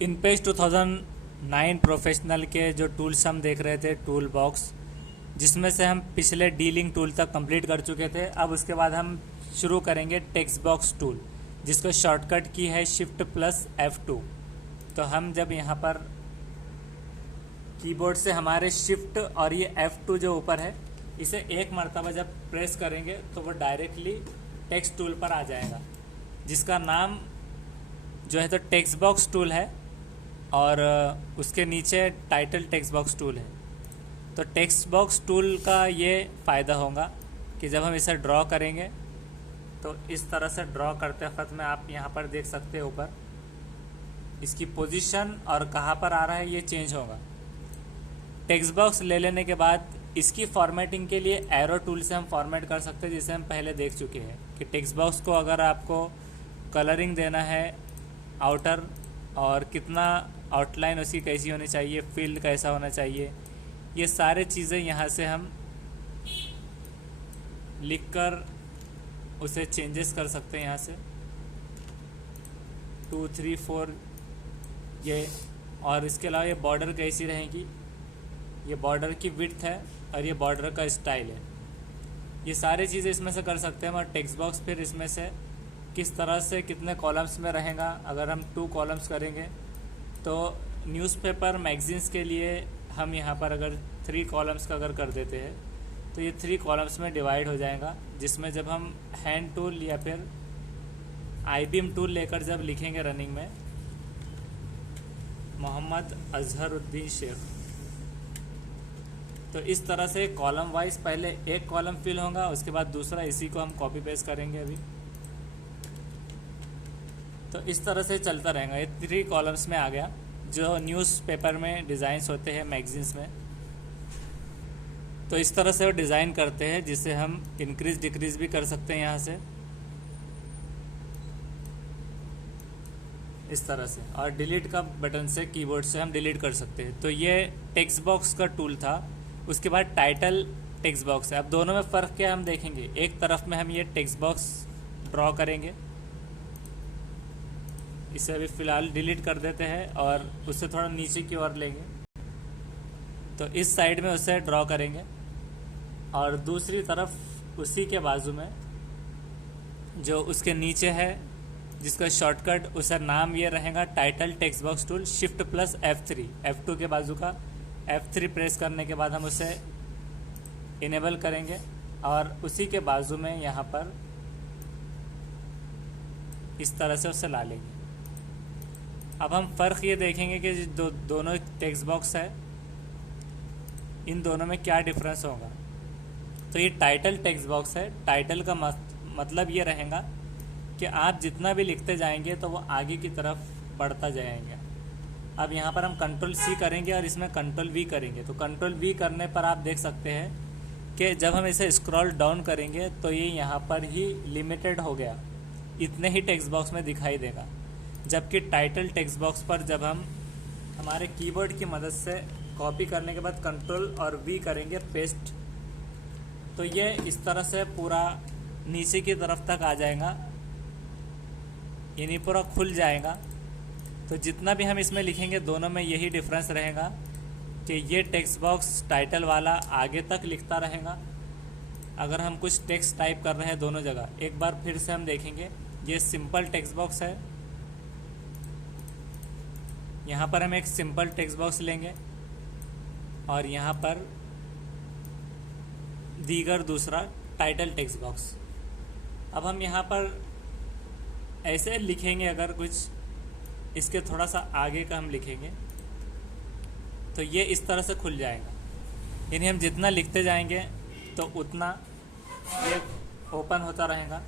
इनपेज 2009 professional के जो tools हम देख रहे थे, टूल बॉक्स, जिसमें से हम पिछले डीलिंग टूल तक कंप्लीट कर चुके थे। अब उसके बाद हम शुरू करेंगे टेक्स्ट बॉक्स टूल, जिसको शॉर्टकट की है Shift+F2। तो हम जब यहाँ पर कीबोर्ड से हमारे शिफ्ट और ये F2 जो ऊपर है, इसे एक मरतबा जब प्रेस करेंगे तो वो डायरेक्टली टेक्स्ट टूल पर आ जाएगा, जिसका नाम जो है तो टेक्स्ट बॉक्स टूल है और उसके नीचे टाइटल टेक्स्ट बॉक्स टूल है। तो टेक्स्ट बॉक्स टूल का ये फ़ायदा होगा कि जब हम इसे ड्रॉ करेंगे तो इस तरह से ड्रॉ करते वक्त में आप यहाँ पर देख सकते हैं ऊपर इसकी पोजीशन और कहाँ पर आ रहा है ये चेंज होगा। टेक्स्ट बॉक्स ले लेने के बाद इसकी फॉर्मेटिंग के लिए एरो टूल से हम फॉर्मेट कर सकते हैं, जिसे हम पहले देख चुके हैं कि टेक्स्ट बॉक्स को अगर आपको कलरिंग देना है आउटर, और कितना आउटलाइन उसकी कैसी होनी चाहिए, फील्ड कैसा होना चाहिए, ये सारे चीज़ें यहाँ से हम लिखकर उसे चेंजेस कर सकते हैं। यहाँ से 2, 3, 4 ये, और इसके अलावा ये बॉर्डर कैसी रहेगी, ये बॉर्डर की विड्थ है और ये बॉर्डर का स्टाइल है, ये सारी चीज़ें इसमें से कर सकते हैं। और टेक्स्ट बॉक्स फिर इसमें से किस तरह से कितने कॉलम्स में रहेगा, अगर हम 2 कॉलम्स करेंगे तो न्यूज़पेपर मैगजीन्स के लिए हम यहाँ पर अगर 3 कॉलम्स का अगर कर देते हैं तो ये 3 कॉलम्स में डिवाइड हो जाएगा, जिसमें जब हम हैंड टूल या फिर IBM टूल लेकर जब लिखेंगे रनिंग में मोहम्मद अजहरुद्दीन शेख, तो इस तरह से कॉलम वाइज पहले एक कॉलम फिल होगा, उसके बाद दूसरा, इसी को हम कॉपी पेस्ट करेंगे अभी। तो इस तरह से चलता रहेगा। ये 3 कॉलम्स में आ गया, जो न्यूज़पेपर में डिज़ाइंस होते हैं मैगजीन्स में, तो इस तरह से वो डिज़ाइन करते हैं, जिसे हम इंक्रीज डिक्रीज भी कर सकते हैं यहाँ से इस तरह से, और डिलीट का बटन से कीबोर्ड से हम डिलीट कर सकते हैं। तो ये टेक्स्ट बॉक्स का टूल था। उसके बाद टाइटल टेक्स्ट बॉक्स है। अब दोनों में फ़र्क क्या हम देखेंगे। एक तरफ में हम ये टेक्स्ट बॉक्स ड्रॉ करेंगे, इसे अभी फ़िलहाल डिलीट कर देते हैं और उससे थोड़ा नीचे की ओर लेंगे, तो इस साइड में उसे ड्रॉ करेंगे। और दूसरी तरफ उसी के बाजू में जो उसके नीचे है, जिसका शॉर्टकट उसे नाम ये रहेगा title text box tool Shift+F3। F2 के बाजू का F3 प्रेस करने के बाद हम उसे इनेबल करेंगे और उसी के बाजू में यहाँ पर इस तरह से उसे ला लेंगे। अब हम फ़र्क ये देखेंगे कि दोनों टेक्स्ट बॉक्स है, इन दोनों में क्या डिफरेंस होगा। तो ये टाइटल टेक्स्ट बॉक्स है। टाइटल का मतलब ये रहेगा कि आप जितना भी लिखते जाएंगे तो वो आगे की तरफ बढ़ता जाएगा। अब यहाँ पर हम Ctrl+C करेंगे और इसमें Ctrl+V करेंगे। तो Ctrl+V करने पर आप देख सकते हैं कि जब हम इसे स्क्रॉल डाउन करेंगे तो ये यहाँ पर ही लिमिटेड हो गया, इतने ही टेक्स्ट बॉक्स में दिखाई देगा। जबकि टाइटल टेक्स्ट बॉक्स पर जब हम हमारे कीबोर्ड की मदद से कॉपी करने के बाद Ctrl और V करेंगे पेस्ट, तो ये इस तरह से पूरा नीचे की तरफ तक आ जाएगा, यानी पूरा खुल जाएगा। तो जितना भी हम इसमें लिखेंगे दोनों में यही डिफरेंस रहेगा कि ये टेक्स्ट बॉक्स टाइटल वाला आगे तक लिखता रहेगा। अगर हम कुछ टेक्स्ट टाइप कर रहे हैं दोनों जगह, एक बार फिर से हम देखेंगे, ये सिंपल टेक्स्ट बॉक्स है। यहाँ पर हम एक सिंपल टेक्स्ट बॉक्स लेंगे और यहाँ पर दीगर दूसरा टाइटल टेक्स्ट बॉक्स। अब हम यहाँ पर ऐसे लिखेंगे, अगर कुछ इसके थोड़ा सा आगे का हम लिखेंगे तो ये इस तरह से खुल जाएगा, यानी हम जितना लिखते जाएंगे तो उतना ये ओपन होता रहेगा।